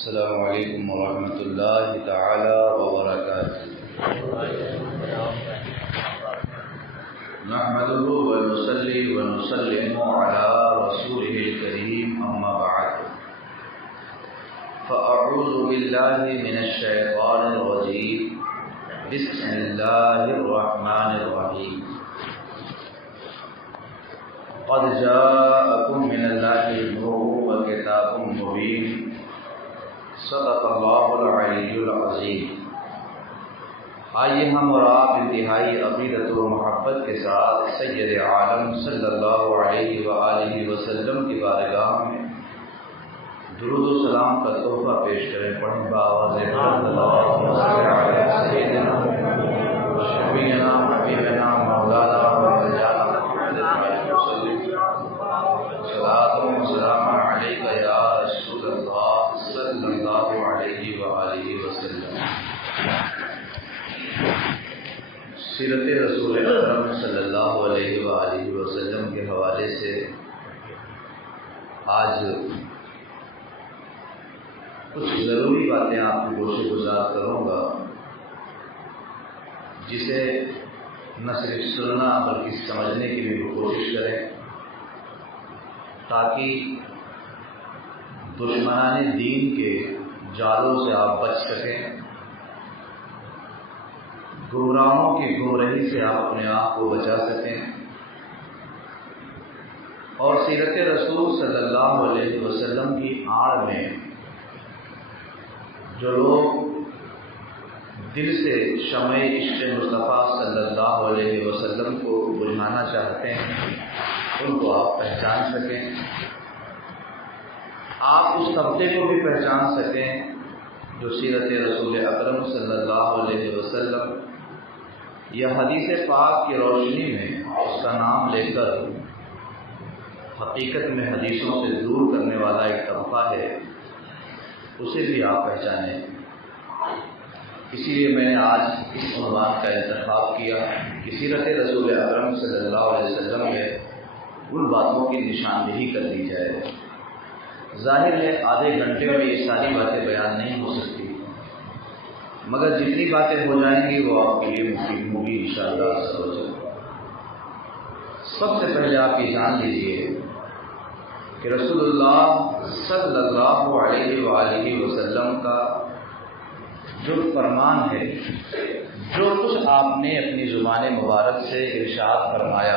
السلام علیکم ورحمۃ اللہ تعالی وبرکاتہ۔ نحمده ونصلي ونسلم على رسوله الكريم اما بعد فاعوذ بالله من الشیطان الرجیم بسم اللہ الرحمن الرحیم۔ قد جاءكم من الله نور وكتاب مبين صدق اللہ العلی العظیم۔ آئیے ہم اور آپ انتہائی عقیدت و محبت کے ساتھ سید عالم صلی اللہ علیہ وآلہ وسلم کی بارگاہ میں درود و سلام کا تحفہ پیش کریں۔ پڑھیں بآواز بلند اللہم صل علی سیدنا شفیعنا حبیبنا مولانا ومولانا محمد وسلم صلاۃ و سلام علیک یا رسول اللہ صلی اللہ علیہ وآلہ وسلم۔ سیرت رسول اکرم صلی اللہ علیہ وآلہ وسلم کے حوالے سے آج کچھ ضروری باتیں آپ کی گوش گزار کروں گا، جسے نہ صرف سننا بلکہ سمجھنے کی بھی کوشش کریں، تاکہ دشمنان دین کے جالوں سے آپ بچ سکیں، گمراہوں کی گمراہی سے آپ اپنے آپ کو بچا سکیں، اور سیرت رسول صلی اللہ علیہ وسلم کی آڑ میں جو لوگ دل سے شمع عشق مصطفیٰ صلی اللہ علیہ وسلم کو بجھانا چاہتے ہیں، ان کو آپ پہچان سکیں، آپ اس طبقے کو بھی پہچان سکیں جو سیرت رسول اکرم صلی اللہ علیہ وسلم یا حدیث پاک کی روشنی میں اس کا نام لے کر حقیقت میں حدیثوں سے دور کرنے والا ایک طبقہ ہے، اسے بھی آپ پہچانیں۔ اسی لیے میں نے آج اس عنوان کا انتخاب کیا کہ سیرت رسول اکرم صلی اللہ علیہ وسلم میں ان باتوں کی نشاندہی کر دی جائے۔ ظاہر ہے آدھے گھنٹے میں یہ ساری باتیں بیان نہیں ہو سکتی، مگر جتنی باتیں ہو جائیں گی وہ آپ کے لیے مفید ہوگی انشاءاللہ۔ سب سے پہلے آپ یہ جان لیجیے کہ رسول اللہ صلی اللہ علیہ وآلہ وسلم کا جو فرمان ہے، جو کچھ آپ نے اپنی زبان مبارک سے ارشاد فرمایا،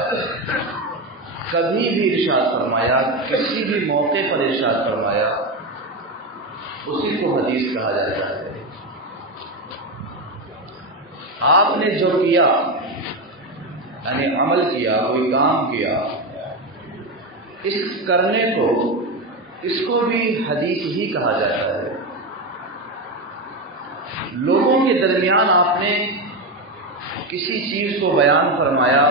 کبھی بھی ارشاد فرمایا، کسی بھی موقع پر ارشاد فرمایا، اسی کو حدیث کہا جاتا ہے۔ آپ نے جو کیا یعنی عمل کیا، کوئی کام کیا، اس کرنے کو، اس کو بھی حدیث ہی کہا جاتا ہے۔ لوگوں کے درمیان آپ نے کسی چیز کو بیان فرمایا،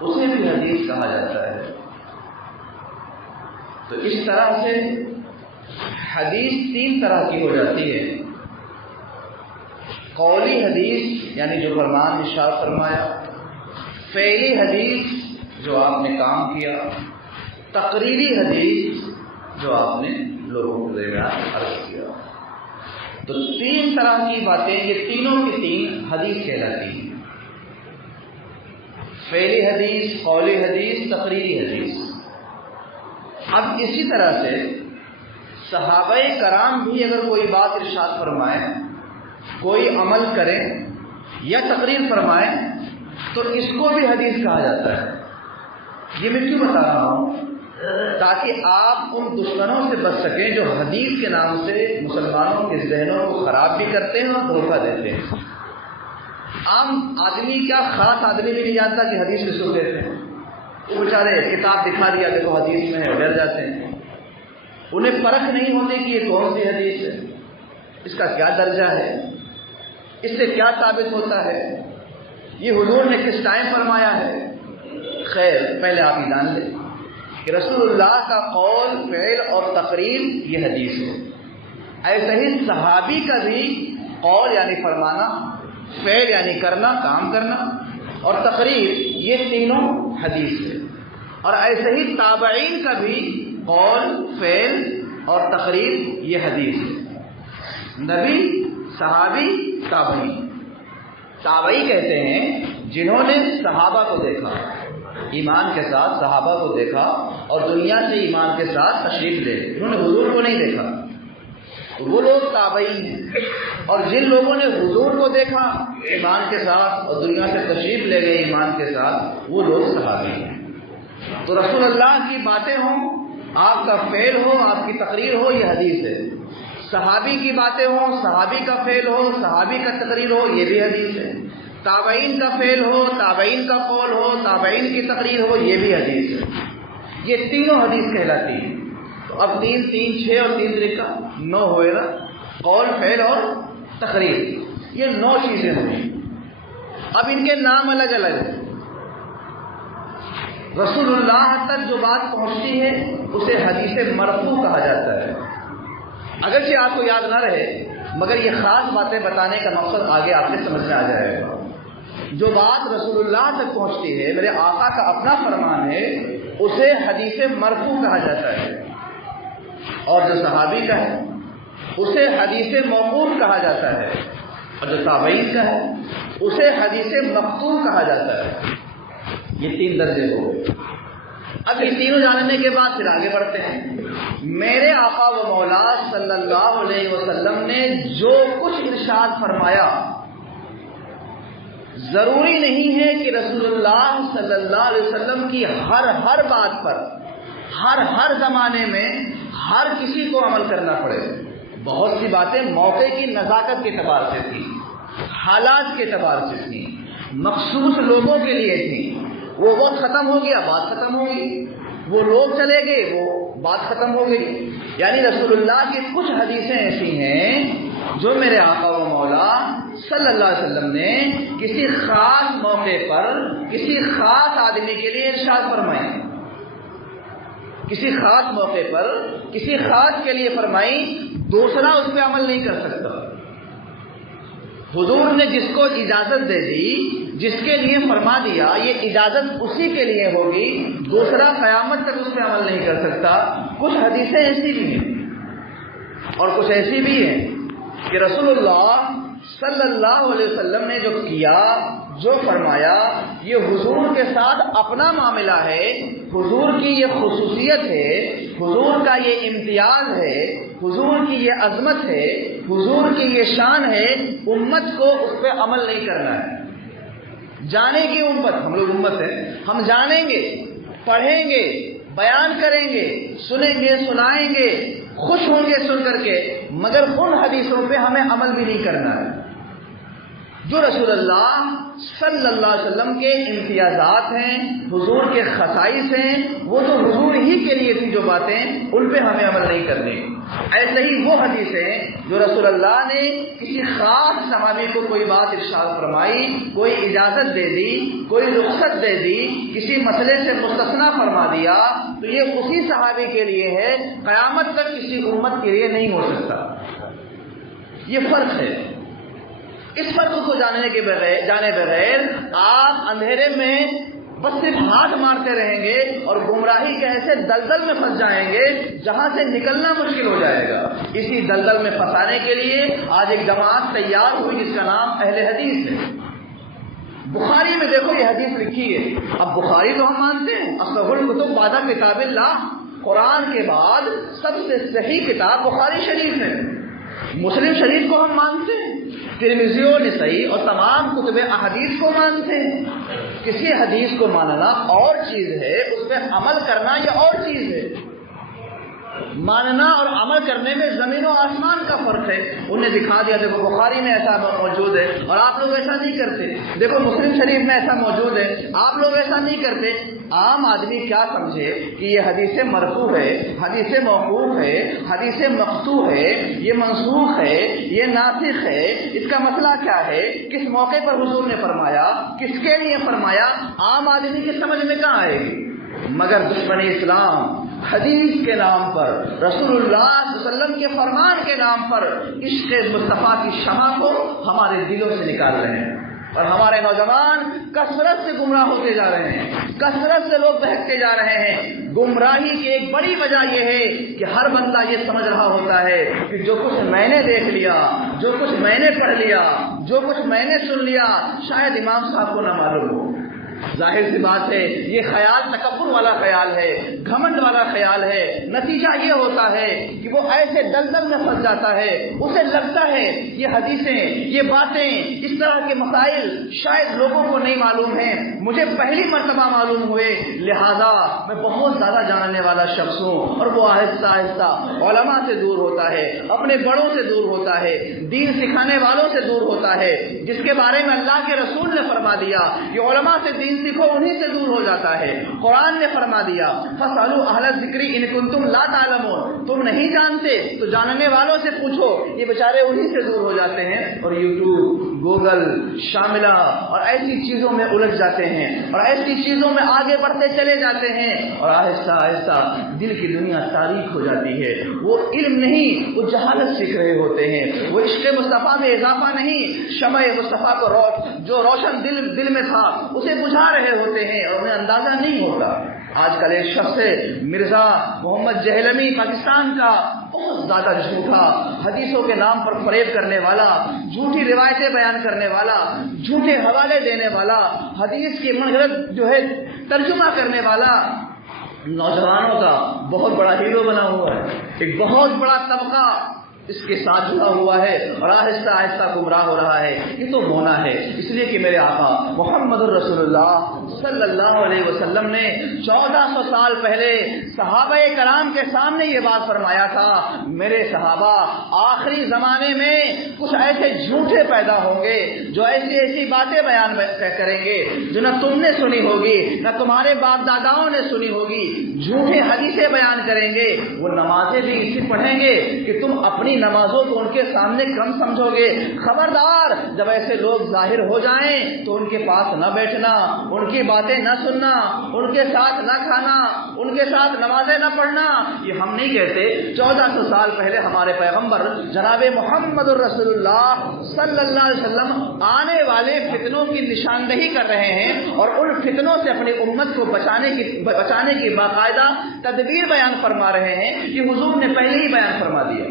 اسے بھی حدیث کہا جاتا ہے۔ تو اس طرح سے حدیث تین طرح کی ہو جاتی ہے: قولی حدیث یعنی جو فرمان ارشاد فرمایا، فعلی حدیث جو آپ نے کام کیا، تقریری حدیث جو آپ نے لوگوں کے درمیان عرض کیا۔ تو تین طرح کی باتیں، یہ تینوں کی تین حدیث کہلاتی ہیں: فعلی حدیث، قولی حدیث، تقریری حدیث۔ اب اسی طرح سے صحابہ کرام بھی اگر کوئی بات ارشاد فرمائے، کوئی عمل کریں یا تقریر فرمائے، تو اس کو بھی حدیث کہا جاتا ہے۔ یہ میں کیوں بتا رہا ہوں؟ تاکہ آپ ان دشمنوں سے بچ سکیں جو حدیث کے نام سے مسلمانوں کے ذہنوں کو خراب بھی کرتے ہیں اور دھوکہ دیتے ہیں۔ عام آدمی کیا، خاص آدمی بھی نہیں جانتا کہ حدیث کس کو کہتے ہیں۔ وہ بیچارے کتاب دکھا دیا دیکھو حدیث میں ہے، ڈر جاتے ہیں۔ انہیں پرکھ نہیں ہوتی کہ یہ کون سی حدیث ہے، اس کا کیا درجہ ہے، اس سے کیا ثابت ہوتا ہے، یہ حضور نے کس ٹائم فرمایا ہے۔ خیر، پہلے آپ یہ جان لیں کہ رسول اللہ کا قول، فعل اور تقریر یہ حدیث ہے۔ ایسے ہی صحابی کا بھی قول یعنی فرمانا، فعل یعنی کرنا، کام کرنا، اور تقریر، یہ تینوں حدیث ہے۔ اور ایسے ہی تابعین کا بھی قول، فعل اور تقریر یہ حدیث ہے۔ نبی، صحابی، تابعی۔ تابعی کہتے ہیں جنہوں نے صحابہ کو دیکھا، ایمان کے ساتھ صحابہ کو دیکھا اور دنیا سے ایمان کے ساتھ تشریف لے، انہوں نے حضور کو نہیں دیکھا، وہ لوگ تابعی ہیں۔ اور جن لوگوں نے حضور کو دیکھا ایمان کے ساتھ اور دنیا سے تشریف لے گئے ایمان کے ساتھ، وہ لوگ صحابی ہیں۔ تو رسول اللہ کی باتیں ہوں، آپ کا فعل ہو، آپ کی تقریر ہو، یہ حدیث ہے۔ صحابی کی باتیں ہوں، صحابی کا فعل ہو، صحابی کا تقریر ہو، یہ بھی حدیث ہے۔ تابعین کا فعل ہو، تابعین کا قول ہو، تابعین کی تقریر ہو، یہ بھی حدیث ہے۔ یہ تینوں حدیث کہلاتی ہیں۔ تو اب 3 3 6 اور 3 طریقہ 9 ہوئے نا، قول، فعل اور تقریر، یہ 9 چیزیں ہوئی۔ اب ان کے نام الگ الگ ہیں۔ رسول اللہ تک جو بات پہنچتی ہے اسے حدیث مرفوع کہا جاتا ہے۔ اگرچہ آپ کو یاد نہ رہے مگر یہ خاص باتیں بتانے کا مقصد آگے آپ سے سمجھ میں آ جائے گا۔ جو بات رسول اللہ تک پہنچتی ہے، میرے آقا کا اپنا فرمان ہے، اسے حدیث مرفوع کہا جاتا ہے، اور جو صحابی کا ہے اسے حدیث موقوف کہا جاتا ہے، اور جو تابعین کا ہے اسے حدیث مقطوع کہا جاتا ہے۔ یہ 3 درجے ہو گئے۔ اب یہ تینوں جاننے کے بعد پھر آگے بڑھتے ہیں۔ میرے آقا و مولا صلی اللہ علیہ وسلم نے جو کچھ ارشاد فرمایا، ضروری نہیں ہے کہ رسول اللہ صلی اللہ علیہ وسلم کی ہر بات پر ہر زمانے میں ہر کسی کو عمل کرنا پڑے۔ بہت سی باتیں موقع کی نزاکت کے اعتبار سے تھی، حالات کے اعتبار سے تھی، مخصوص لوگوں کے لیے تھی۔ وہ وقت ختم ہو گیا، بات ختم ہو گئی، وہ لوگ چلے گئے، وہ بات ختم ہو گئی۔ یعنی رسول اللہ کی کچھ حدیثیں ایسی ہیں جو میرے آقا و مولا صلی اللہ علیہ وسلم نے کسی خاص موقع پر کسی خاص آدمی کے لیے ارشاد فرمائی، کسی خاص موقع پر کسی خاص کے لیے فرمائی، دوسرا اس پہ عمل نہیں کر سکتا۔ حضور نے جس کو اجازت دے دی، جس کے لیے فرما دیا، یہ اجازت اسی کے لیے ہوگی، دوسرا قیامت تک اس پہ عمل نہیں کر سکتا۔ کچھ حدیثیں ایسی بھی ہیں اور کچھ ایسی بھی ہیں کہ رسول اللہ صلی اللہ علیہ وسلم نے جو کیا، جو فرمایا، یہ حضور کے ساتھ اپنا معاملہ ہے، حضور کی یہ خصوصیت ہے، حضور کا یہ امتیاز ہے، حضور کی یہ عظمت ہے، حضور کی یہ شان ہے، امت کو اس پہ عمل نہیں کرنا ہے۔ جانے کی امت، ہم لوگ امت ہیں، ہم جانیں گے، پڑھیں گے، بیان کریں گے، سنیں گے، سنائیں گے، خوش ہوں گے سن کر کے، مگر ان حدیثوں پہ ہمیں عمل بھی نہیں کرنا ہے۔ جو رسول اللہ صلی اللہ علیہ وسلم کے امتیازات ہیں، حضور کے خصائص ہیں، وہ تو حضور ہی کے لیے تھی جو باتیں، ان پہ ہمیں عمل نہیں کرنی۔ ایسے ہی وہ حدیثیں جو رسول اللہ نے کسی خاص صحابی کو کوئی بات ارشاد فرمائی، کوئی اجازت دے دی، کوئی رخصت دے دی، کسی مسئلے سے مستثنیٰ فرما دیا، تو یہ اسی صحابی کے لیے ہے، قیامت تک کسی امت کے لیے نہیں ہو سکتا۔ یہ فرق ہے۔ اس فرق کو جانے بغیر آپ اندھیرے میں بس صرف ہاتھ مارتے رہیں گے اور گمراہی کے ایسے دلدل میں پھنس جائیں گے جہاں سے نکلنا مشکل ہو جائے گا۔ اسی دلدل میں پھنسانے کے لیے آج ایک جماعت تیار ہوئی جس کا نام اہل حدیث ہے۔ بخاری میں دیکھو یہ حدیث لکھی ہے۔ اب بخاری تو ہم مانتے ہیں، اصح الکتب بعد کتاب اللہ، قرآن کے بعد سب سے صحیح کتاب بخاری شریف ہے۔ مسلم شریف کو ہم مانتے ہیں، ترمذی و نسائی اور تمام کتب احادیث کو مانتے ہیں۔ کسی حدیث کو ماننا اور چیز ہے، اس پہ عمل کرنا یہ اور چیز ہے۔ ماننا اور عمل کرنے میں زمین و آسمان کا فرق ہے۔ انہیں دکھا دیا دیکھو بخاری میں ایسا موجود ہے اور آپ لوگ ایسا نہیں کرتے، دیکھو مسلم شریف میں ایسا موجود ہے، آپ لوگ ایسا نہیں کرتے۔ عام آدمی کیا سمجھے کہ یہ حدیث مرفوع ہے، حدیث موقوف ہے، حدیث مقطوع ہے، یہ منسوخ ہے، یہ ناسخ ہے، اس کا مسئلہ کیا ہے، کس موقع پر حضور نے فرمایا، کس کے لیے فرمایا، عام آدمی کی سمجھ میں کہاں آئے گی۔ مگر دشمن اسلام حدیث کے نام پر، رسول اللہ صلی اللہ علیہ وسلم کے فرمان کے نام پر عشق مصطفیٰ کی شمع کو ہمارے دلوں سے نکال رہے ہیں۔ اور ہمارے نوجوان کثرت سے گمراہ ہوتے جا رہے ہیں، کثرت سے لوگ بہکتے جا رہے ہیں۔ گمراہی کی ایک بڑی وجہ یہ ہے کہ ہر بندہ یہ سمجھ رہا ہوتا ہے کہ جو کچھ میں نے دیکھ لیا، جو کچھ میں نے پڑھ لیا، جو کچھ میں نے سن لیا، شاید امام صاحب کو نہ معلوم ہو۔ ظاہر سی بات ہے یہ خیال تکبر والا خیال ہے، گھمنڈ والا خیال ہے۔ نتیجہ یہ ہوتا ہے کہ وہ ایسے دلدل میں پھنس جاتا ہے، اسے لگتا ہے یہ حدیثیں، یہ باتیں، اس طرح کے مسائل شاید لوگوں کو نہیں معلوم ہیں، مجھے پہلی مرتبہ معلوم ہوئے، لہذا میں بہت زیادہ جاننے والا شخص ہوں۔ اور وہ آہستہ آہستہ علماء سے دور ہوتا ہے، اپنے بڑوں سے دور ہوتا ہے، دین سکھانے والوں سے دور ہوتا ہے، جس کے بارے میں اللہ کے رسول نے فرما دیا کہ علماء سے دین سیکھو، انہی سے دور ہو جاتا ہے۔ قرآن نے فرما دیا فَاسْأَلُوا أَهْلَ الذِّكْرِ إِن كُنتُمْ لَا تَعْلَمُونَ، تم نہیں جانتے تو جاننے والوں سے پوچھو۔ یہ بیچارے انہی سے دور ہو جاتے ہیں اور یوٹیوب، گوگل، شاملہ اور ایسی چیزوں میں الجھ جاتے ہیں اور ایسی چیزوں میں آگے بڑھتے چلے جاتے ہیں، اور آہستہ آہستہ دل کی دنیا تاریک ہو جاتی ہے۔ وہ علم نہیں، وہ جہالت سیکھ رہے ہوتے ہیں، وہ عشق مصطفیٰ میں اضافہ نہیں، شمع مصطفیٰ کو جو روشن دل میں تھا اسے بجھا رہے ہوتے ہیں اور انہیں اندازہ نہیں ہوتا۔ آج کل ایک شخص ہے مرزا محمد جہلمی، پاکستان کا، بہت زیادہ جھوٹا، حدیثوں کے نام پر فریب کرنے والا، جھوٹی روایتیں بیان کرنے والا، جھوٹے حوالے دینے والا، حدیث کی منغلط جو ہے ترجمہ کرنے والا، نوجوانوں کا بہت بڑا ہیرو بنا ہوا ہے۔ ایک بہت بڑا طبقہ اس کے ساتھ جڑا ہوا ہے اور آہستہ آہستہ گمراہ ہو رہا ہے۔ یہ تو ہونا ہے، اس لیے کہ میرے آقا محمد الرسول اللہ صلی اللہ علیہ وسلم نے 1400 سال پہلے صحابہ کرام کے سامنے یہ بات فرمایا تھا، میرے صحابہ آخری زمانے میں کچھ ایسے جھوٹے پیدا ہوں گے جو ایسی ایسی باتیں بیان کریں گے جو نہ تم نے سنی ہوگی نہ تمہارے باپ داداؤں نے سنی ہوگی، جھوٹے حدیثیں بیان کریں گے، وہ نمازیں بھی اسی پڑھیں گے کہ تم اپنی نمازوں کو ان کے سامنے کم سمجھو گے۔ خبردار، جب ایسے لوگ ظاہر ہو جائیں تو ان کے پاس نہ بیٹھنا، ان کی باتیں نہ سننا، ان کے ساتھ نہ کھانا، ان کے ساتھ نمازیں نہ پڑھنا۔ یہ ہم نہیں کہتے، 1400 سال پہلے ہمارے پیغمبر جناب محمد الرسول اللہ صلی اللہ علیہ وسلم آنے والے فتنوں کی نشاندہی کر رہے ہیں اور ان فتنوں سے اپنی امت کو بچانے کی باقاعدہ تدبیر بیان فرما رہے ہیں۔ یہ حضور نے پہلے ہی بیان فرما دیا،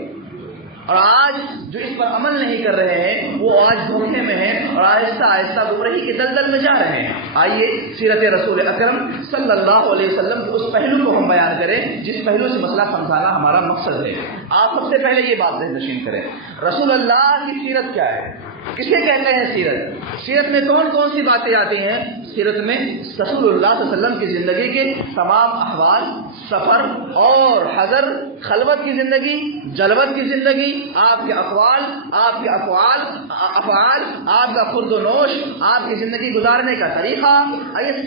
اور آج جو اس پر عمل نہیں کر رہے ہیں وہ آج دھوکے میں ہیں اور آہستہ آہستہ گمراہی کے دلدل میں جا رہے ہیں۔ آئیے سیرت رسول اکرم صلی اللہ علیہ وسلم کے اس پہلو کو ہم بیان کریں جس پہلو سے مسئلہ سمجھانا ہمارا مقصد ہے۔ آپ سب سے پہلے یہ بات ذہن نشین کریں، رسول اللہ کی سیرت کیا ہے، کسے کہتے ہیں سیرت؟ سیرت میں کون کون سی باتیں آتی ہیں؟ سیرت میں رسول اللہ صلی اللہ علیہ وسلم کی زندگی کے تمام احوال، سفر اور حضر، خلوت کی زندگی، جلوت کی زندگی، آپ کے اقوال، آپ کے افعال، آپ کا خرد و نوش، آپ کی زندگی گزارنے کا طریقہ، یہ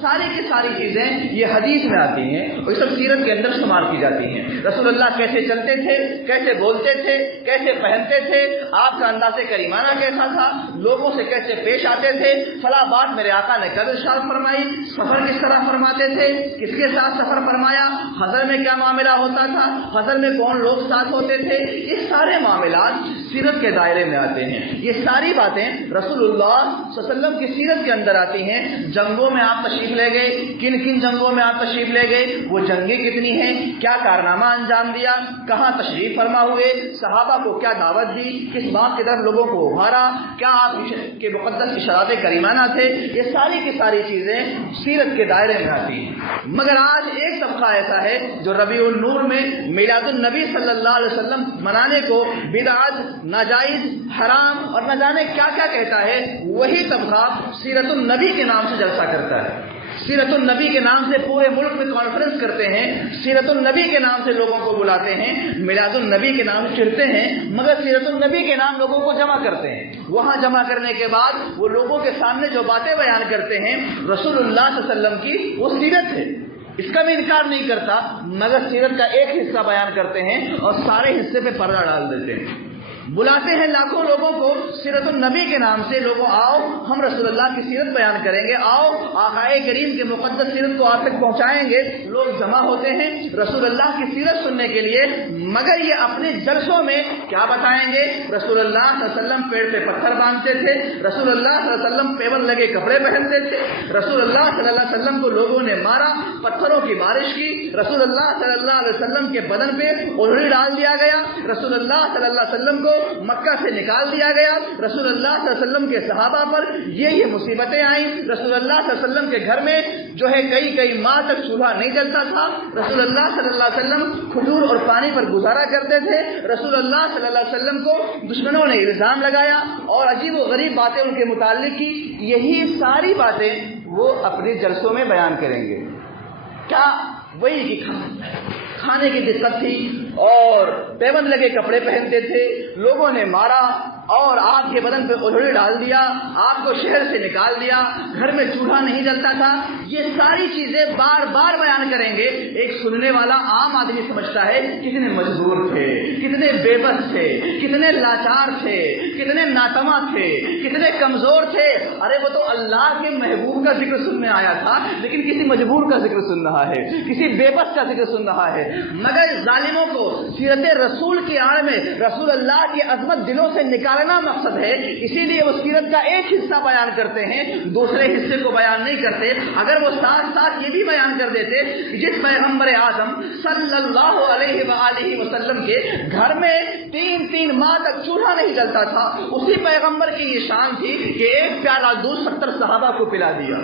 ساری کی ساری چیزیں یہ حدیث میں آتی ہیں اور یہ سب سیرت کے اندر شمار کی جاتی ہیں۔ رسول اللہ کیسے چلتے تھے، کیسے بولتے تھے، کیسے پہنتے تھے، آپ کا انداز کریمانہ کیسا تھا، لوگوں سے کیسے پیش آتے تھے، فلاں بات میرے آقا نے کب ارشاد فرمائی، سفر کس طرح فرماتے تھے، کس کے ساتھ سفر فرمایا، حضر میں کیا معاملہ ہوتا تھا، حضر میں کون لوگ ساتھ ہوتے تھے، یہ سارے معاملات سیرت کے دائرے میں آتے ہیں۔ یہ ساری باتیں رسول اللہ صلی اللہ علیہ وسلم کی سیرت کے اندر آتی ہیں۔ جنگوں میں آپ تشریف لے گئے، کن کن جنگوں میں آپ تشریف لے گئے، وہ جنگیں کتنی ہیں، کیا کارنامہ انجام دیا، کہاں تشریف فرما ہوئے، صحابہ کو کیا دعوت دی، کس بات کی طرف لوگوں کو ابھارا، کیا آپ کے مقدس اشارات کریمانہ تھے، یہ ساری کی ساری چیزیں سیرت کے دائرے میں آتی ہیں۔ مگر آج ایک طبقہ ایسا ہے جو ربیع النور میں میلاد النبی صلی اللہ علیہ وسلم منانے کو بدعت، ناجائز، حرام اور نہ جانے کیا کیا کہتا ہے، وہی طبقہ سیرت النبی کے نام سے جلسہ کرتا ہے، سیرت النبی کے نام سے پورے ملک میں کانفرنس کرتے ہیں، سیرت النبی کے نام سے لوگوں کو بلاتے ہیں، میلاد النبی کے نام سے چڑھتے ہیں، مگر سیرت النبی کے نام لوگوں کو جمع کرتے ہیں۔ وہاں جمع کرنے کے بعد وہ لوگوں کے سامنے جو باتیں بیان کرتے ہیں رسول اللہ صلی اللہ علیہ وسلم کی، وہ سیرت ہے، اس کا بھی انکار نہیں کرتا، مگر سیرت کا ایک حصہ بیان کرتے ہیں اور سارے حصے پہ پردہ ڈال دیتے ہیں۔ بلاتے ہیں لاکھوں لوگوں کو سیرت النبی کے نام سے، لوگوں آؤ ہم رسول اللہ کی سیرت بیان کریں گے، آؤ آقائے کریم کے مقدس سیرت کو آپ تک پہنچائیں گے۔ لوگ جمع ہوتے ہیں رسول اللہ کی سیرت سننے کے لیے، مگر یہ اپنے جلسوں میں کیا بتائیں گے؟ رسول اللہ صلی اللہ علیہ وسلم پیڑ پہ پتھر باندھتے تھے، رسول اللہ صلی اللہ علیہ وسلم پیون لگے کپڑے پہنتے تھے، رسول اللہ صلی اللہ علیہ وسلم کو لوگوں نے مارا، پتھروں کی بارش کی، رسول اللہ صلی اللہ علیہ وسلم کے بدن پہ اوڑھنی ڈال دیا گیا، رسول اللہ صلی اللہ علیہ وسلم کو مکہ سے نکال دیا گیا، رسول اللہ صلی اللہ علیہ وسلم کے صحابہ پر یہ مصیبتیں آئیں، رسول اللہ صلی اللہ علیہ وسلم کے گھر میں جو ہے کئی ماہ تک چولہا نہیں جلتا تھا، رسول اللہ صلی اللہ علیہ وسلم کھجور اور پانی پر گزارا کرتے تھے، رسول اللہ صلی اللہ علیہ وسلم کو دشمنوں نے الزام لگایا اور عجیب و غریب باتیں ان کے متعلق کی۔ یہی ساری باتیں وہ اپنے جلسوں میں بیان کریں گے۔ کیا؟ وہی کہ کھانے کی دقت تھی اور پیون لگے کپڑے پہنتے تھے، لوگوں نے مارا اور آپ کے بدن پہ اوڑھنی ڈال دیا، آپ کو شہر سے نکال دیا، گھر میں چولہا نہیں جلتا تھا، یہ ساری چیزیں بار بار بیان کریں گے۔ ایک سننے والا عام آدمی سمجھتا ہے کتنے مجبور تھے، کتنے بے بس تھے، کتنے لاچار تھے، کتنے ناتواں تھے، کتنے کمزور تھے۔ ارے وہ تو اللہ کے محبوب کا ذکر سننے آیا تھا، لیکن کسی مجبور کا ذکر سن رہا ہے، کسی بے بس کا ذکر سن رہا ہے۔ مگر ظالموں کو سیرت رسول کی آڑ میں رسول اللہ کی عظمت دلوں سے نکالنا مقصد ہے، اسی لیے وہ سیرت کا ایک حصہ بیان کرتے ہیں، دوسرے حصے کو بیان نہیں کرتے۔ اگر وہ ساتھ ساتھ یہ بھی بیان کر دیتے کہ جس پیغمبر اعظم صلی اللہ علیہ وآلہ وسلم کے گھر میں 3 ماہ تک چولہا نہیں جلتا تھا، اسی پیغمبر کی یہ شان تھی کہ ایک پیالہ دودھ 70 صحابہ کو پلا دیا۔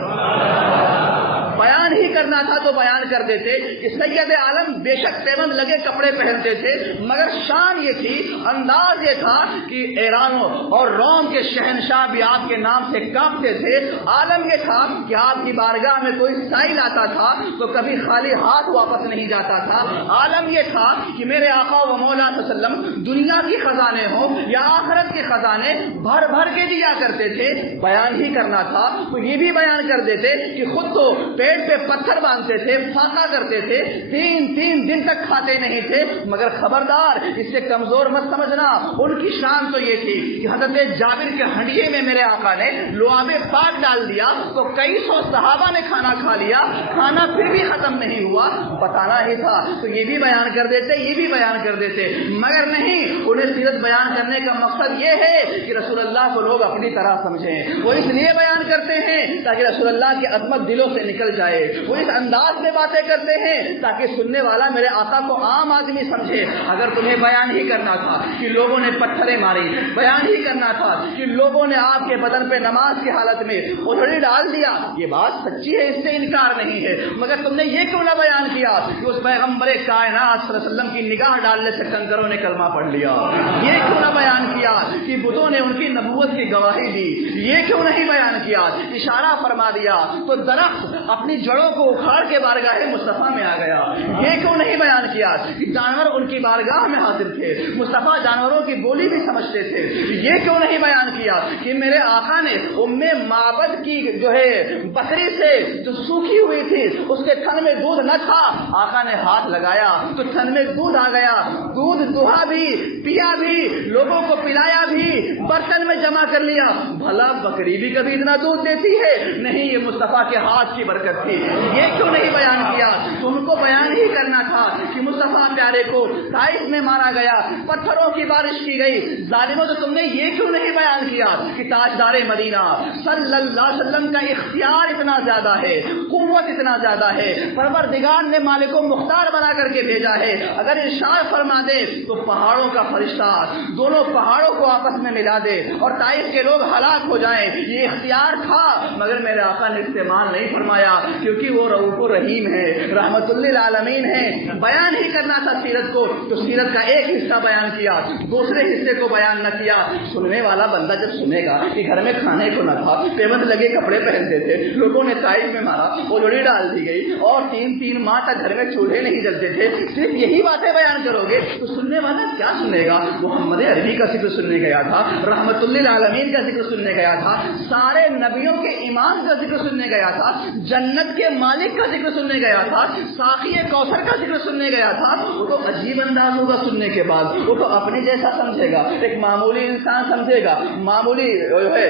بیان ہی کرنا تھا تو بیان کر دیتے کہ سید عالم بے شک پیون لگے کپڑے پہنتے تھے، مگر شان یہ تھی، انداز یہ تھا کہ ایرانوں اور روم کے شہنشاہ بھی آپ کے نام سے کانپتے تھے۔ عالم یہ تھا کہ آپ کی بارگاہ میں کوئی سائل آتا تھا تو کبھی خالی ہاتھ واپس نہیں جاتا تھا۔ عالم یہ تھا کہ میرے آقا و مولا صلی اللہ علیہ وسلم دنیا کی خزانے ہوں یا آخرت کے خزانے بھر بھر کے دیا کرتے تھے۔ بیان ہی کرنا تھا تو یہ بھی بیان کر دیتے کہ خود تو پیٹ پہ پتھر باندھتے تھے، فاقہ کرتے تھے، 3 دن تک کھاتے نہیں تھے، مگر خبردار اس سے کمزور مت سمجھنا، ان کی شان تو یہ تھی کہ حضرت جابر کے ہنڈیے میں میرے آقا نے لعاب پاک ڈال دیا تو کئی سو صحابہ نے کھانا کھا لیا، کھانا پھر بھی ختم نہیں ہوا۔ بتانا ہی تھا تو یہ بھی بیان کر دیتے، یہ بھی بیان کر دیتے، مگر نہیں، انہیں سیرت بیان کرنے کا مقصد یہ ہے کہ رسول اللہ کو لوگ اپنی طرح سمجھیں۔ وہ اس لیے بیان کرتے ہیں تاکہ رسول اللہ کی عظمت دلوں سے نکل جائے، وہ اس انداز میں باتیں کرتے ہیں تاکہ سننے والا میرے آقا کو عام آدمی سمجھے۔ اگر تمہیں بیان ہی کرنا تھا کہ لوگوں نے پتھریں ماری، بیان ہی کرنا تھا کہ لوگوں نے آپ کے بدن پہ نماز کی حالت میں اوڑھنی ڈال دیا، یہ بات سچی ہے، اس سے انکار نہیں ہے، مگر تم نے یہ کیوں نہ بیان کیا کہ اس پیغمبر کائنات صلی اللہ علیہ وسلم کی نگاہ ڈالنے سے کنکروں نے کلمہ پڑھ لیا؟ یہ کیوں نہ بیان کیا کہ بتوں نے ان کی نبوت کی گواہی دی؟ یہ کیوں نہیں بیان کیا؟ اشارہ فرما دیا تو درخت اپنی جڑوں کو اکھاڑ کے بارگاہ مصطفیٰ میں آ گیا۔ یہ کیوں نہیں بیان کیا کہ جانور ان کی بارگاہ میں حاضر تھے، مصطفیٰ جانوروں کی بولی بھی سمجھتے تھے؟ یہ کیوں نہیں بیان کیا کہ میرے آقا نے ام معبد کی جو ہے بکری سے جو سوکھی ہوئی تھی اس کے تھن میں دودھ نہ تھا، آقا نے ہاتھ لگایا تو تھن میں دودھ آ گیا، دودھ دہا بھی، پیا بھی، لوگوں کو پلایا بھی، برتن میں جمع کر لیا۔ بھلا بکری بھی کبھی اتنا دودھ دیتی ہے؟ نہیں، یہ مصطفیٰ کے ہاتھ کی برکت تھی۔ یہ کیوں نہیں بیان کیا؟ تم کو بیان ہی کرنا تھا کہ مصطفیٰ پیارے کو طائف میں مارا گیا، پتھروں کی بارش کی گئی۔ ظالموں تو تم نے یہ کیوں نہیں بیان کیا کہ تاجدار مدینہ صلی اللہ علیہ وسلم کا اختیار اتنا زیادہ ہے، قوت اتنا زیادہ ہے، پروردگار نے مالک و مختار بنا کر کے بھیجا ہے، اگر ارشاد فرما دے تو پہاڑوں کا فرشتہ دونوں پہاڑوں کو آپس میں ملا دے اور طائف کے لوگ ہلاک ہو جائیں۔ یہ اختیار تھا، مگر میرے آقا نے استعمال نہیں فرمایا کیونکہ وہ رؤوف رحیم ہے، رحمت للعالمین ہے۔ بیان ہی کرنا تھا سیرت کو تو سیرت کا ایک حصہ بیان کیا، دوسرے حصے کو بیان نہ کیا۔ سننے والا بندہ جب سنے گا کہ گھر میں کھانے کو نہ تھا، پیوند لگے کپڑے پہنتے تھے، لوگوں نے طائف میں مارا، اوڑھنی ڈال دی گئی اور 3 ماہ تک گھر میں چولہے نہیں جلتے تھے، صرف یہی باتیں بیان کرو گے تو سننے والا کیا سنے گا؟ محمد عربی کا ذکر سننے گیا تھا، رحمت للعالمین کا ذکر سننے گیا تھا، سارے نبیوں کے امام کا ذکر سننے گیا تھا، جنت کے مالک کا ذکر سننے گیا تھا، ساقی کوثر کا ذکر سننے گیا تھا وہ تو عجیب انداز ہوگا سننے کے بعد، وہ تو اپنے جیسا سمجھے گا، ایک معمولی انسان سمجھے گا، معمولی جو ہے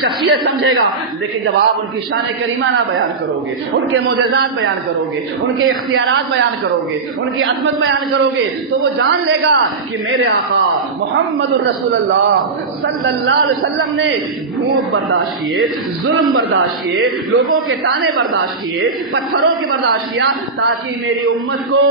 شخصیت سمجھے گا، لیکن جب آپ ان کی شان کریمہ نہ بیان کرو گے، ان کے معجزات بیان کرو گے، ان کے اختیارات بیان کرو گے، ان کی عظمت بیان کرو گے، تو وہ جان لے گا کہ میرے آقا محمد الرسول اللہ صلی اللہ علیہ وسلم نے بھوک برداشت کیے، ظلم برداشت کیے، لوگوں کے طعنے برداشت کیے، پتھروں کی برداشت کیا، تاکہ میری امت کو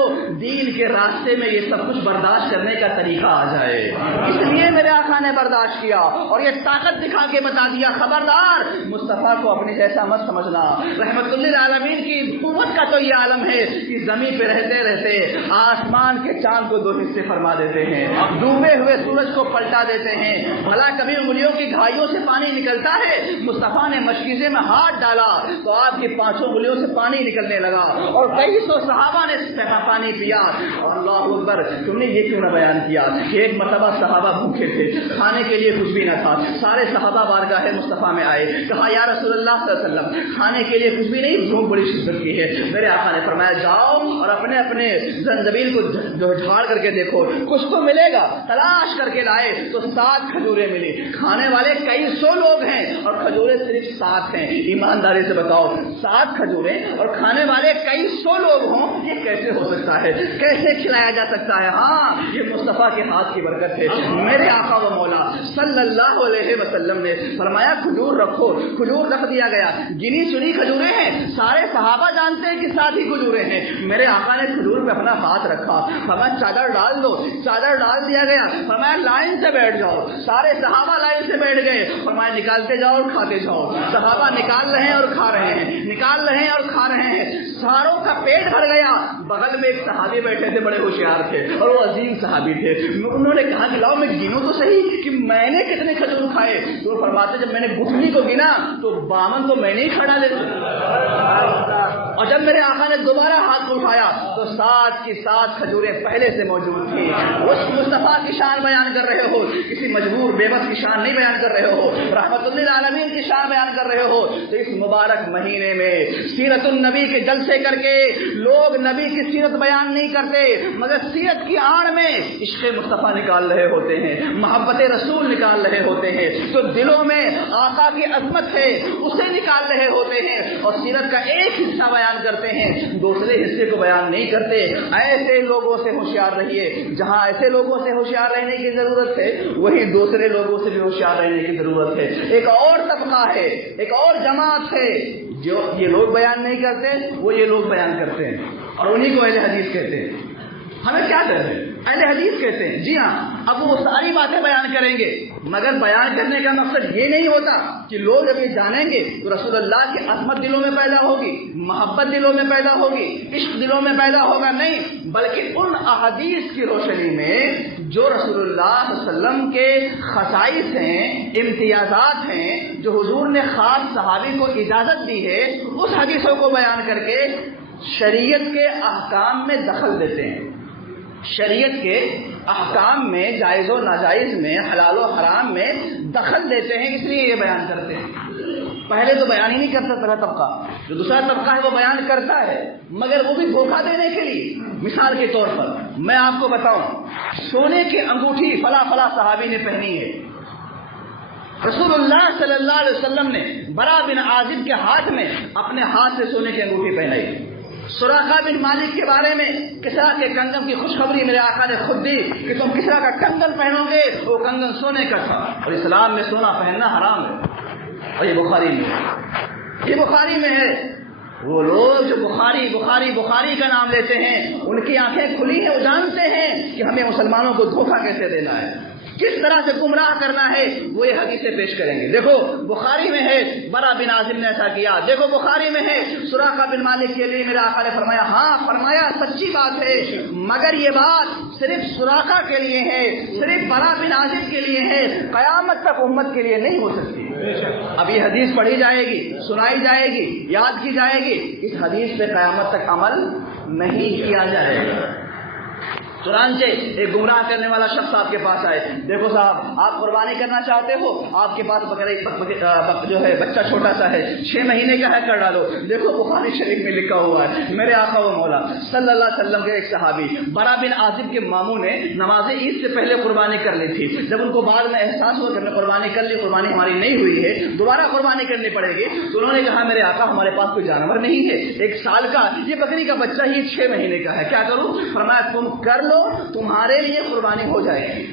دین کے راستے میں یہ سب کچھ برداشت کرنے کا طریقہ آ جائے۔ اس لیے میرے آقا نے برداشت کیا اور یہ طاقت دکھا کے بتا دیا، خبردار مصطفیٰ کو اپنی جیسا مت سمجھنا۔ رحمت للعالمین کی قوت کا تو یہ عالم ہے کہ زمین پہ رہتے رہتے آسمان کے چاند کو 2 حصے فرما دیتے ہیں، ڈوبے ہوئے سورج کو پلٹا دیتے ہیں، بھلا کبھی انگلیوں کی گھائیوں سے پانی نکلتا ہے؟ مصطفیٰ نے مشکیزے میں ہاتھ ڈالا تو آپ کی 5 انگلیوں سے پانی نکلنے لگا اور کئی سو صحابہ نے پانی پیا۔ اور اللہ اکبر، تم نے یہ کیوں نہ بیان کیا کہ ایک مرتبہ صحابہ بھوکے تھے، کھانے کے لیے کچھ بھی نہ تھا، سارے صحابہ بارگاہ مصطفیٰ میں آئے، کہا یا رسول اللہ صلی اللہ علیہ وسلم کھانے کے لیے کچھ بھی نہیں، بھوک بڑی شدت کی ہے۔ میرے آقا نے فرمایا جاؤ اور اپنے اپنے زنجبیل کو جو جھاڑ کر کے دیکھو، کچھ تو ملے گا۔ تلاش کر کے لائے تو 7 کھجوریں ملی، کھانے والے کئی سو لوگ ہیں اور کھجوریں صرف 7 ہیں۔ ایمانداری سے بتاؤ 7 کھجوریں اور کھانے والے کئی سو لوگ ہوں، یہ کیسے ہو سکتا ہے؟ کیسے کھلایا جا سکتا ہے؟ ہاں، یہ مصطفیٰ کے ہاتھ کی برکت ہے۔ میرے آقا و مولا صلی اللہ علیہ وسلم نے فرمایا کھجور رکھو، کھجور رکھ دیا گیا، گنی چنی کھجوریں ہیں، سارے صحابہ جانتے ہیں کہ 7 ہی کھجوریں ہیں۔ میرے آقا نے کھجور پہ اپنا ہاتھ رکھا، فرمایا چادر ڈال دو، چادر ڈال دیا گیا، فرمایا لائن سے بیٹھ جاؤ، سارے صحابہ لائن سے بیٹھ گئے، فرمایا نکالتے جاؤ اور کھاتے جاؤ۔ صحابہ نکال رہے ہیں اور کھا رہے ہیں، نکال رہے ہیں اور کھا رہے ہیں، ساروں کا پیٹ بھر گیا۔ بغل میں ایک صحابی بیٹھے تھے، بڑے ہوشیار تھے اور وہ عظیم صحابی تھے، انہوں نے کہا کہ لاؤ میں گنوں تو صحیح کہ میں نے کتنے کھجور کھائے۔ تو فرماتے جب میں نے گٹھلی کو گنا تو 52 تو میں نے ہی کھڑا لے اور جب میرے آقا نے دوبارہ ہاتھ کو اٹھایا تو 7 کی 7 کھجوریں پہلے سے موجود تھیں۔ اس مصطفیٰ کی شان بیان کر رہے ہو، کسی مجبور بے بس کی شان نہیں بیان کر رہے ہو، رحمت للعالمین کی شان بیان کر رہے ہو، تو اس مبارک مہینے میں سیرت النبی کے جلسے کر کے لوگ نبی کی سیرت بیان نہیں کرتے، مگر سیرت کی آڑ میں عشق مصطفیٰ نکال رہے ہوتے ہیں، محبت رسول نکال رہے ہوتے ہیں، تو دلوں میں آقا کی عظمت ہے اسے نکال رہے ہوتے ہیں اور سیرت کا ایک حصہ بیان کرتے ہیں، دوسرے حصے کو بیان نہیں کرتے۔ ایسے لوگوں سے ہوشیار رہیے، جہاں ایسے لوگوں سے ہوشیار رہنے کی ضرورت ہے وہی دوسرے لوگوں سے بھی ہوشیار رہنے کی ضرورت ہے۔ ایک اور طبقہ ہے، ایک اور جماعت ہے جو یہ لوگ بیان نہیں کرتے، وہ یہ لوگ بیان کرتے ہیں اور انہی کو اہل حدیث کہتے ہیں۔ ہمیں کیا کہتے ہیں؟ اہل حدیث کہتے ہیں۔ جی ہاں، اب وہ ساری باتیں بیان کریں گے، مگر بیان کرنے کا مقصد یہ نہیں ہوتا کہ لوگ جب یہ جانیں گے تو رسول اللہ کی عظمت دلوں میں پیدا ہوگی، محبت دلوں میں پیدا ہوگی، عشق دلوں میں پیدا ہوگا، نہیں، بلکہ ان احادیث کی روشنی میں جو رسول اللہ صلی اللہ علیہ وسلم کے خصائص ہیں، امتیازات ہیں، جو حضور نے خاص صحابی کو اجازت دی ہے، اس حدیثوں کو بیان کر کے شریعت کے احکام میں دخل دیتے ہیں، شریعت کے احکام میں، جائز و ناجائز میں، حلال و حرام میں دخل دیتے ہیں، اس لیے یہ بیان کرتے ہیں۔ پہلے تو بیان ہی نہیں کرتا پہلا طبقہ، جو دوسرا طبقہ ہے وہ بیان کرتا ہے، مگر وہ بھی دھوکہ دینے کے لیے۔ مثال کے طور پر میں آپ کو بتاؤں، سونے کی انگوٹھی فلاں فلاں صحابی نے پہنی ہے، رسول اللہ صلی اللہ علیہ وسلم نے برا بن عازب کے ہاتھ میں اپنے ہاتھ سے سونے کی انگوٹھی پہنائی۔ سراقہ بن مالک کے بارے میں کسرا کے کنگن کی خوشخبری میرے آقا نے خود دی کہ تم کسرا کا کنگن پہنو گے، وہ کنگن سونے کا تھا، اور اسلام میں سونا پہننا حرام ہے، اور یہ بخاری میں ہے، یہ بخاری میں ہے۔ وہ لوگ جو بخاری کا نام لیتے ہیں، ان کی آنکھیں کھلی ہیں، وہ جانتے ہیں کہ ہمیں مسلمانوں کو دھوکہ کیسے دینا ہے، کس طرح سے گمراہ کرنا ہے، وہ یہ حدیثیں پیش کریں گے۔ دیکھو بخاری میں ہے برا بن عازب نے ایسا کیا، دیکھو بخاری میں ہے سراقہ بن مالک کے لیے میرے آقا نے فرمایا، ہاں فرمایا سچی بات ہے، مگر یہ بات صرف سراقہ کے لیے ہے، صرف برا بن عازب کے لیے ہے، قیامت تک امت کے لیے نہیں ہو سکتی۔ اب یہ حدیث پڑھی جائے گی، سنائی جائے گی، یاد کی جائے گی، اس حدیث پہ قیامت تک عمل نہیں کیا جائے گا۔ چنانچہ ایک گمراہ کرنے والا شخص آپ کے پاس آئے، دیکھو صاحب آپ قربانی کرنا چاہتے ہو، آپ کے پاس جو ہے بچہ چھوٹا سا ہے، 6 مہینے کا ہے، کر ڈالو۔ دیکھو بخاری شریف میں لکھا ہوا ہے، میرے آقا و مولا صلی اللہ علیہ وسلم کے ایک صحابی برا بن عازب کے ماموں نے نماز عید سے پہلے قربانی کر لی تھی، جب ان کو بعد میں احساس ہوا کہ ہم نے قربانی کر لی، قربانی ہماری نہیں ہوئی ہے، دوبارہ قربانی کرنی پڑے گی، تو انہوں نے کہا میرے آقا ہمارے پاس کوئی جانور نہیں ہے، 1 سال کا یہ بکری کا بچہ ہی 6 مہینے کا ہے، کیا کروں؟ فرمایا تم کر لو، تمہارے لیے قربانی ہو جائے گی۔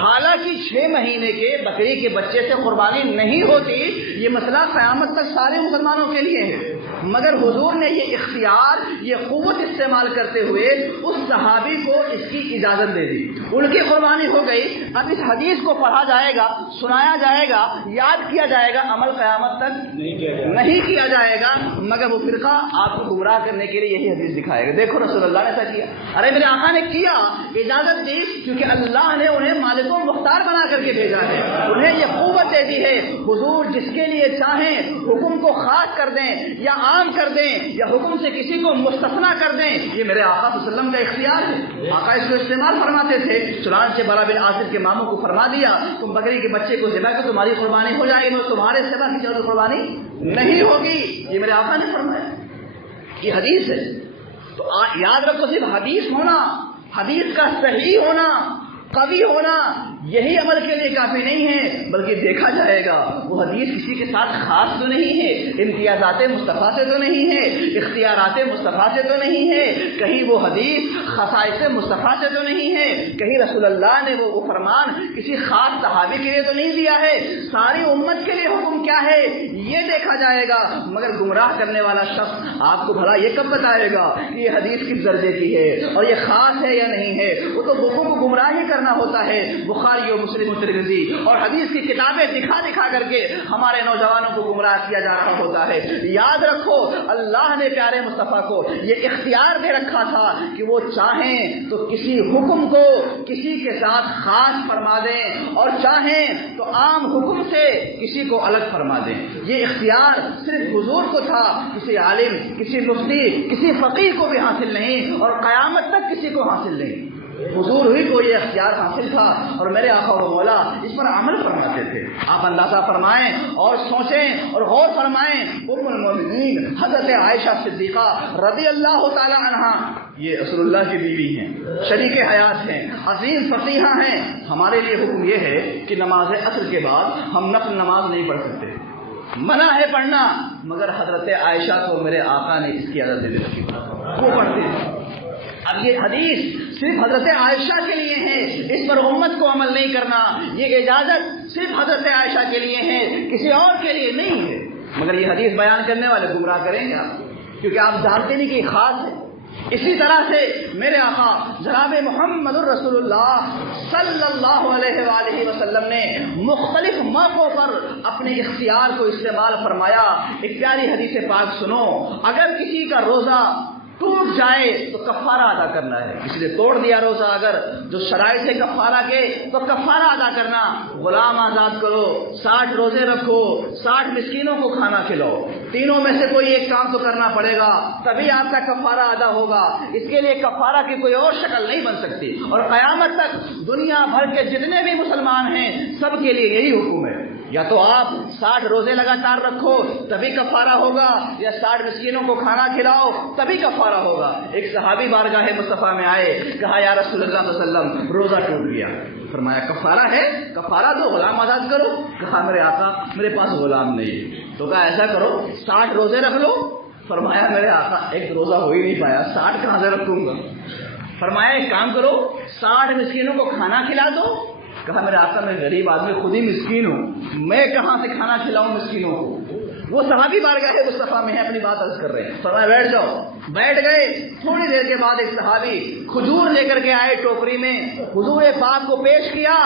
حالانکہ 6 مہینے کے بکری کے بچے سے قربانی نہیں ہوتی، یہ مسئلہ قیامت تک سارے مسلمانوں کے لیے ہے، مگر حضور نے یہ اختیار، یہ قوت استعمال کرتے ہوئے اس صحابی کو اس کی اجازت دے دی، ان کی قربانی ہو گئی۔ اب اس حدیث کو پڑھا جائے گا، سنایا جائے گا، یاد کیا جائے گا، عمل قیامت تک نہیں کیا جائے گا، مگر وہ فرقہ آپ کو گمراہ کرنے کے لیے یہی حدیث دکھائے گا، دیکھو رسول اللہ نے ایسا کیا۔ ارے میرے آقا نے کیا، اجازت دی، کیونکہ اللہ نے انہیں مالک و مختار بنا کر کے بھیجا ہے، انہیں یہ قوت دے دی ہے۔ حضور جس کے لیے چاہیں حکم کو خاص کر دیں یا عام کر دیں یا حکم سے کسی کو مستثنا کر دیں، یہ میرے آقا صلی اللہ علیہ وسلم کا اختیار ہے، آقا اس کو استعمال فرماتے تھے۔ چنانچہ برا بن عازب کے ماموں کو فرما دیا تم بکری کے بچے کو ذبح کرو، تمہاری قربانی ہو جائے گی، تمہارے سوا کسی اور قربانی نہیں ہوگی، یہ میرے آقا نے فرمایا، یہ حدیث ہے۔ تو یاد رکھو، صرف حدیث ہونا، حدیث کا صحیح ہونا، قوی ہونا، یہی عمل کے لیے کافی نہیں ہے، بلکہ دیکھا جائے گا وہ حدیث کسی کے ساتھ خاص تو نہیں ہے، امتیازات مصطفیٰ سے تو نہیں ہے، اختیارات مصطفیٰ سے تو نہیں ہے، کہیں وہ حدیث خصائص مصطفیٰ سے تو نہیں ہے، کہیں رسول اللہ نے وہ فرمان کسی خاص صحابی کے لیے تو نہیں دیا ہے، ساری امت کے لیے حکم کیا ہے یہ دیکھا جائے گا۔ مگر گمراہ کرنے والا شخص آپ کو بھلا یہ کب بتائے گا کہ یہ حدیث کس درجے کی ہے اور یہ خاص ہے یا نہیں ہے؟ وہ تو لوگوں کو گمراہ ہی کرنا ہوتا ہے۔ بخاری و مسلم و ترمذی اور حدیث کی کتابیں دکھا دکھا کر کے ہمارے نوجوانوں کو گمراہ کیا جا رہا ہوتا ہے۔ یاد رکھو، اللہ نے پیارے مصطفیٰ کو یہ اختیار دے رکھا تھا کہ وہ چاہیں تو کسی حکم کو کسی کے ساتھ خاص فرما دیں اور چاہیں تو عام حکم سے کسی کو الگ فرما دیں۔ یہ اختیار صرف حضور کو تھا، کسی عالم، کسی مفتی، کسی فقیہ کو بھی حاصل نہیں اور قیامت تک کسی کو حاصل نہیں۔ حضور ہی کو یہ اختیار حاصل تھا اور میرے آقا و مولا اس پر عمل فرماتے تھے۔ آپ اندازہ فرمائیں اور سوچیں اور غور فرمائیں، ام المومنین حضرت عائشہ صدیقہ رضی اللہ تعالی عنہا، یہ رسول اللہ کی بیوی ہیں، شریک حیات ہیں، عظیم فقیہہ ہیں۔ ہمارے لیے حکم یہ ہے کہ نماز عصر کے بعد ہم نفل نماز نہیں پڑھ سکتے، منع ہے پڑھنا، مگر حضرت عائشہ کو میرے آقا نے اس کی اجازت دے رکھی، وہ پڑھتے ہیں۔ اب یہ حدیث صرف حضرت عائشہ کے لیے ہے، اس پر امت کو عمل نہیں کرنا، یہ اجازت صرف حضرت عائشہ کے لیے ہے، کسی اور کے لیے نہیں ہے۔ مگر یہ حدیث بیان کرنے والے گمراہ کریں گے آپ، کیونکہ آپ جانتے نہیں کہ یہ خاص ہے۔ اسی طرح سے میرے آقا جناب محمد الرسول اللہ صلی اللہ علیہ وآلہ وسلم نے مختلف موقعوں پر اپنے اختیار کو استعمال فرمایا۔ ایک پیاری حدیث پاک سنو، اگر کسی کا روزہ ٹوٹ جائے تو کفارہ ادا کرنا ہے، کسی نے توڑ دیا روزہ اگر جو شرائط سے کفارہ کے تو کفارہ ادا کرنا، غلام آزاد کرو، 60 روزے رکھو، 60 مسکینوں کو کھانا کھلاؤ، تینوں میں سے کوئی ایک کام تو کرنا پڑے گا، تبھی آپ کا کفارہ ادا ہوگا۔ اس کے لیے کفارہ کی کوئی اور شکل نہیں بن سکتی، اور قیامت تک دنیا بھر کے جتنے بھی مسلمان ہیں سب کے لیے یہی حکم ہے، یا تو آپ 60 روزے لگاتار رکھو تبھی کفارہ ہوگا، یا 60 مسکینوں کو کھانا کھلاؤ تبھی کفارہ ہوگا۔ ایک صحابی بارگاہ مصطفیٰ میں آئے، کہا یا رسول اللہ صلی اللہ علیہ وسلم روزہ ٹوٹ گیا، فرمایا کفارہ ہے، کفارہ دو، غلام آزاد کرو۔ کہا میرے آقا میرے پاس غلام نہیں، تو کہا ایسا کرو 60 روزے رکھ لو۔ فرمایا میرے آقا ایک روزہ ہو ہی نہیں پایا، 60 کہاں سے رکھوں گا؟ فرمایا ایک کام کرو 60 مسکینوں کو کھانا کھلا دو۔ کہا میرے آقا میں غریب آدمی خود ہی مسکین ہوں، میں کہاں سے کھانا کھلاؤں مسکینوں کو؟ وہ صحابی بارگاہ مصطفیٰ میں ہے، اپنی بات عرض کر رہے ہیں، فرمایا بیٹھ جاؤ۔ بیٹھ گئے، تھوڑی دیر کے بعد ایک صحابی کھجور لے کر کے آئے ٹوکری میں، حضور پاک کو پیش کیا۔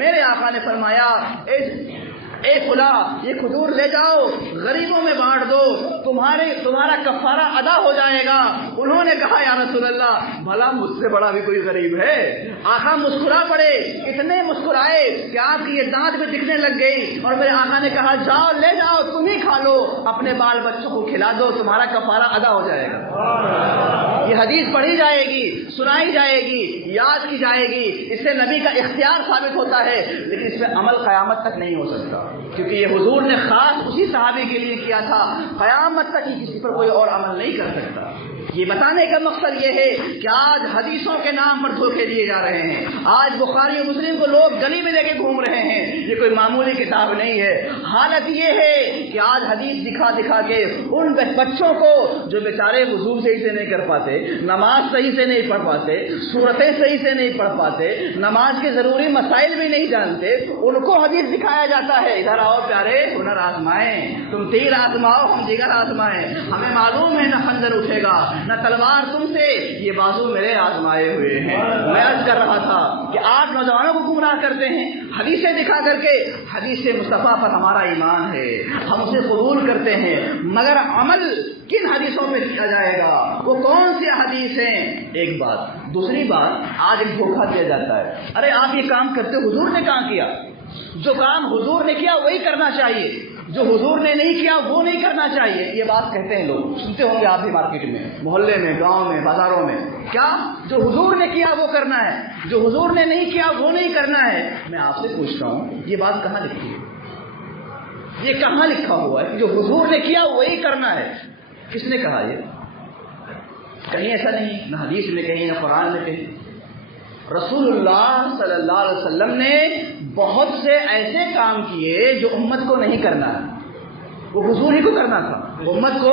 میرے آقا نے فرمایا اے خدا یہ کھجور لے جاؤ، غریبوں میں بانٹ دو، تمہارا کفارہ ادا ہو جائے گا۔ انہوں نے کہا یا رسول اللہ بھلا مجھ سے بڑا بھی کوئی غریب ہے؟ آقا مسکرا پڑے، اتنے مسکرائے کہ آپ کی یہ دانت بھی دکھنے لگ گئی، اور میرے آقا نے کہا جاؤ لے جاؤ، تم ہی کھا لو، اپنے بال بچوں کو کھلا دو، تمہارا کفارہ ادا ہو جائے گا۔ یہ حدیث پڑھی جائے گی، سنائی جائے گی، یاد کی جائے گی، اس سے نبی کا اختیار ثابت ہوتا ہے، لیکن اس پہ عمل قیامت تک نہیں ہو سکتا، کیونکہ یہ حضور نے خاص اسی صحابی کے لیے کیا تھا، قیامت تک ہی کسی پر کوئی اور عمل نہیں کر سکتا۔ یہ بتانے کا مقصد یہ ہے کہ آج حدیثوں کے نام پر دھوکے دیے جا رہے ہیں، آج بخاری و مسلم کو لوگ گلی میں لے کے گھوم رہے ہیں، یہ کوئی معمولی کتاب نہیں ہے۔ حالت یہ ہے کہ آج حدیث دکھا دکھا کے ان بچوں کو جو بیچارے وضو صحیح سے نہیں کر پاتے، نماز صحیح سے نہیں پڑھ پاتے، سورتیں صحیح سے نہیں پڑھ پاتے، نماز کے ضروری مسائل بھی نہیں جانتے، ان کو حدیث دکھایا جاتا ہے ادھر آؤ پیارے ہنر آزمائیں، تم تیر آزماؤ ہم دیگر آزمائیں، ہمیں معلوم ہے نہ خنجر اٹھے گا نہ تلوار تم سے، یہ بازو میرے آزمائے ہوئے ہیں۔ میں عرض کر رہا تھا کہ آپ نوجوانوں کو گمراہ کرتے ہیں حدیثیں دکھا کر کے، حدیث مصطفیٰ پر ہمارا ایمان ہے، ہم اسے قبول کرتے ہیں، مگر عمل کن حدیثوں پہ کیا جائے گا، وہ کون سی حدیث ہیں؟ ایک بات۔ دوسری بات، آج ایک دھوکہ دیا جاتا ہے، ارے آپ یہ کام کرتے حضور نے کہاں کیا؟ جو کام حضور نے کیا وہی کرنا چاہیے، جو حضور نے نہیں کیا وہ نہیں کرنا چاہیے، یہ بات کہتے ہیں لوگ، سنتے ہوں گے آپ بھی مارکیٹ میں، محلے میں، گاؤں میں، بازاروں میں، کیا جو حضور نے کیا وہ کرنا ہے، جو حضور نے نہیں کیا وہ نہیں کرنا ہے۔ میں آپ سے پوچھتا ہوں یہ بات کہاں لکھی ہے؟ یہ کہاں لکھا ہوا ہے کہ جو حضور نے کیا وہی کرنا ہے؟ کس نے کہا یہ؟ کہیں ایسا نہیں، نہ حدیث میں کہیں نہ قرآن میں کہیں۔ رسول اللہ صلی اللہ علیہ وسلم نے بہت سے ایسے کام کیے جو امت کو نہیں کرنا ہے، وہ حضور ہی کو کرنا تھا، امت کو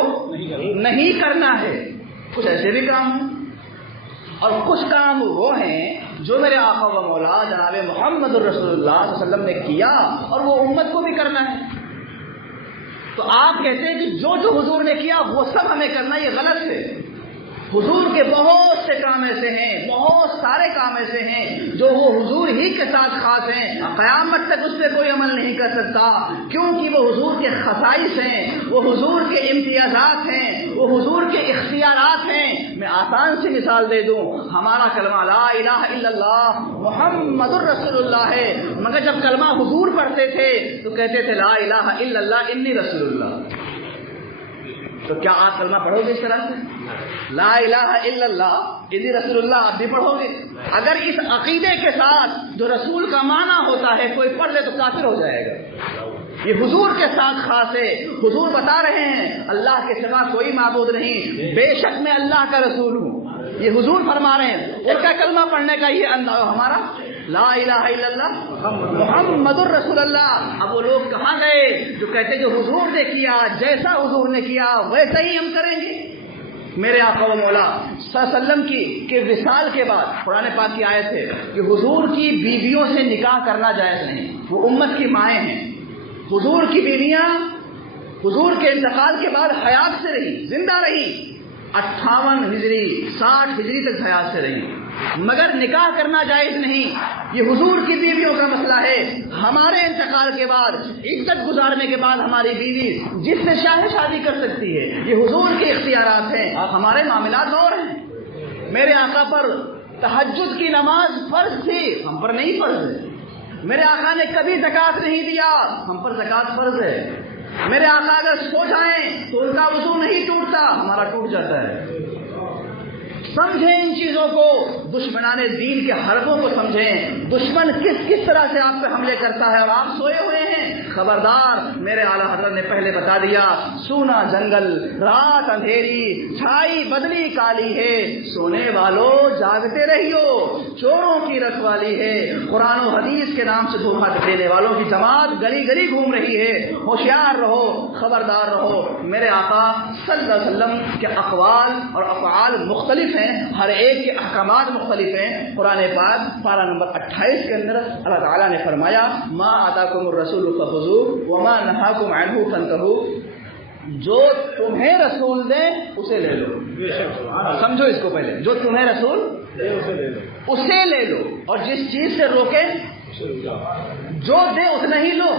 نہیں کرنا ہے۔ کچھ ایسے بھی کام ہیں اور کچھ کام وہ ہیں جو میرے آقا و مولا جناب محمد الرسول اللہ صلی اللہ علیہ وسلم نے کیا اور وہ امت کو بھی کرنا ہے۔ تو آپ کہتے ہیں کہ جو جو حضور نے کیا وہ سب ہمیں کرنا، یہ غلط ہے۔ حضور کے بہت سے کام ایسے ہیں، بہت سارے کام ایسے ہیں جو وہ حضور ہی کے ساتھ خاص ہیں، قیامت تک اس پہ کوئی عمل نہیں کر سکتا، کیونکہ وہ حضور کے خصائص ہیں، وہ حضور کے امتیازات ہیں، وہ حضور کے اختیارات ہیں۔ میں آسان سی مثال دے دوں، ہمارا کلمہ لا الہ الا اللہ محمد الرسول اللہ ہے، مگر جب کلمہ حضور پڑھتے تھے تو کہتے تھے لا الہ الا اللہ انی رسول اللہ۔ تو کیا آپ کلمہ پڑھو گے اس طرح سے؟ لا الہ الا اللہ انی رسول اللہ آپ بھی پڑھو گے؟ اگر اس عقیدے کے ساتھ جو رسول کا معنی ہوتا ہے کوئی پڑھ لے تو کافر ہو جائے گا۔ یہ حضور کے ساتھ خاص ہے، حضور بتا رہے ہیں اللہ کے سوا کوئی معبود نہیں، بے شک میں اللہ کا رسول ہوں، یہ حضور فرما رہے ہیں۔ ان کا کلمہ پڑھنے کا یہ انداز، ہمارا لا الہ الا اللہ محمد الرسول اللہ۔ اب وہ لوگ کہاں گئے جو کہتے جو حضور نے کیا، جیسا حضور نے کیا ویسا ہی ہم کریں گے؟ میرے آقا و مولا صلی اللہ علیہ وسلم کی وصال کے بعد قرآن پاک کی آیت ہے کہ حضور کی بیویوں سے نکاح کرنا جائز نہیں، وہ امت کی مائیں ہیں۔ حضور کی بیویاں حضور کے انتقال کے بعد حیات سے رہی، زندہ رہی، 58 ہجری 60 ہجری تک حیات سے رہی، مگر نکاح کرنا جائز نہیں۔ یہ حضور کی بیویوں کا مسئلہ ہے۔ ہمارے انتقال کے بعد، عدت گزارنے کے بعد ہماری بیوی جس سے چاہے شادی کر سکتی ہے، یہ حضور کے اختیارات ہیں، ہمارے معاملات اور ہیں۔ میرے آقا پر تہجد کی نماز فرض تھی، ہم پر نہیں فرض ہے۔ میرے آقا نے کبھی زکوٰۃ نہیں دیا، ہم پر زکوٰۃ فرض ہے۔ میرے آقا اگر سو جائیں تو ان کا وضو نہیں ٹوٹتا، ہمارا ٹوٹ جاتا ہے۔ سمجھیں ان چیزوں کو، دشمنان دین کے حربوں کو سمجھیں، دشمن کس کس طرح سے آپ پہ حملے کرتا ہے اور آپ سوئے ہوئے ہیں۔ خبردار، میرے اعلیٰ حضرت نے پہلے بتا دیا، سونا جنگل، رات اندھیری، چھائی بدلی کالی ہے، سونے والوں جاگتے رہیو، چوروں کی رکھوالی ہے، قرآن و حدیث کے نام سے دھوکہ دینے والوں کی جماعت گلی گلی گھوم رہی ہے، ہوشیار رہو، خبردار رہو۔ میرے آقا صلی اللہ علیہ وسلم کے اقوال اور افعال مختلف ہیں، ہر ایک کے احکامات مختلف ہیں۔ قرآن پاک پارہ نمبر 28 کے اندر اللہ تعالیٰ نے فرمایا ما آتاکم الرسول فخذوہ وما نہاکم عنہ فانتہوا، جو تمہیں رسول دیں اسے لے لو۔ سمجھو اس کو، پہلے جو تمہیں رسول اسے لے لو، اور جس چیز سے روکے جو دے اتنا ہی لو۔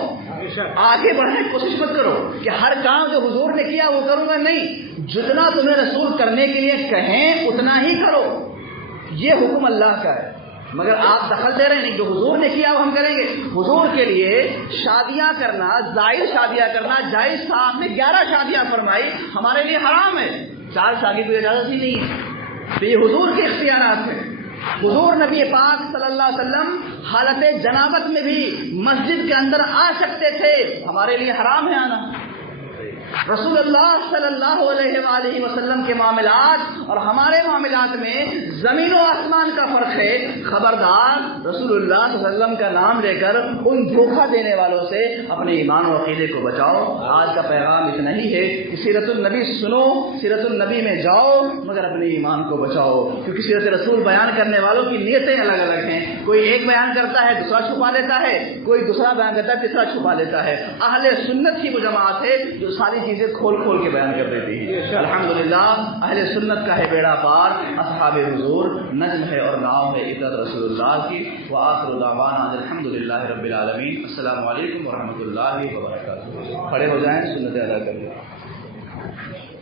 آگے بڑھنے کی کوشش مت کرو کہ ہر کام جو حضور نے کیا وہ کروں گا، نہیں، جتنا تمہیں رسول کرنے کے لیے کہیں اتنا ہی کرو، یہ حکم اللہ کا ہے، مگر آپ دخل دے رہے ہیں، جو حضور نے کیا وہ ہم کریں گے۔ حضور کے لیے شادیاں کرنا، زائد شادیاں کرنا جائز تھا، آپ نے 11 شادیاں فرمائی، ہمارے لیے حرام ہے، 4 شادی کی اجازت ہی نہیں ہے، تو یہ حضور کے اختیارات ہیں۔ حضور نبی پاک صلی اللہ علیہ وسلم حالت جنابت میں بھی مسجد کے اندر آ سکتے تھے، ہمارے لیے حرام ہے آنا۔ رسول اللہ صلی اللہ علیہ وآلہ وسلم کے معاملات اور ہمارے معاملات میں زمین و آسمان کا فرق ہے۔ خبردار رسول اللہ صلی اللہ علیہ وسلم کا نام لے کر ان دھوکہ دینے والوں سے اپنے ایمان و عقیدے کو بچاؤ۔ آج کا پیغام اتنا ہی ہے کہ سیرت النبی سنو، سیرت النبی میں جاؤ، مگر اپنے ایمان کو بچاؤ، کیونکہ سیرت رسول بیان کرنے والوں کی نیتیں الگ الگ ہیں، کوئی ایک بیان کرتا ہے دوسرا چھپا لیتا ہے، کوئی دوسرا بیان کرتا ہے تیسرا چھپا لیتا ہے۔ اہل سنت کی وہ جماعت ہے جو ساری چیزیں کھول کھول کے بیان کر دیتی ہے۔ الحمدللہ اہل سنت کا ہے بیڑا پار، اصحاب حضور نجم ہے اور ناؤ ہے عزت رسول اللہ کی۔ وآخر دعوانا الحمدللہ رب العالمین۔ السلام علیکم ورحمۃ اللہ وبرکاتہ۔ کھڑے ہو جائیں، سنت ادا کر دیں۔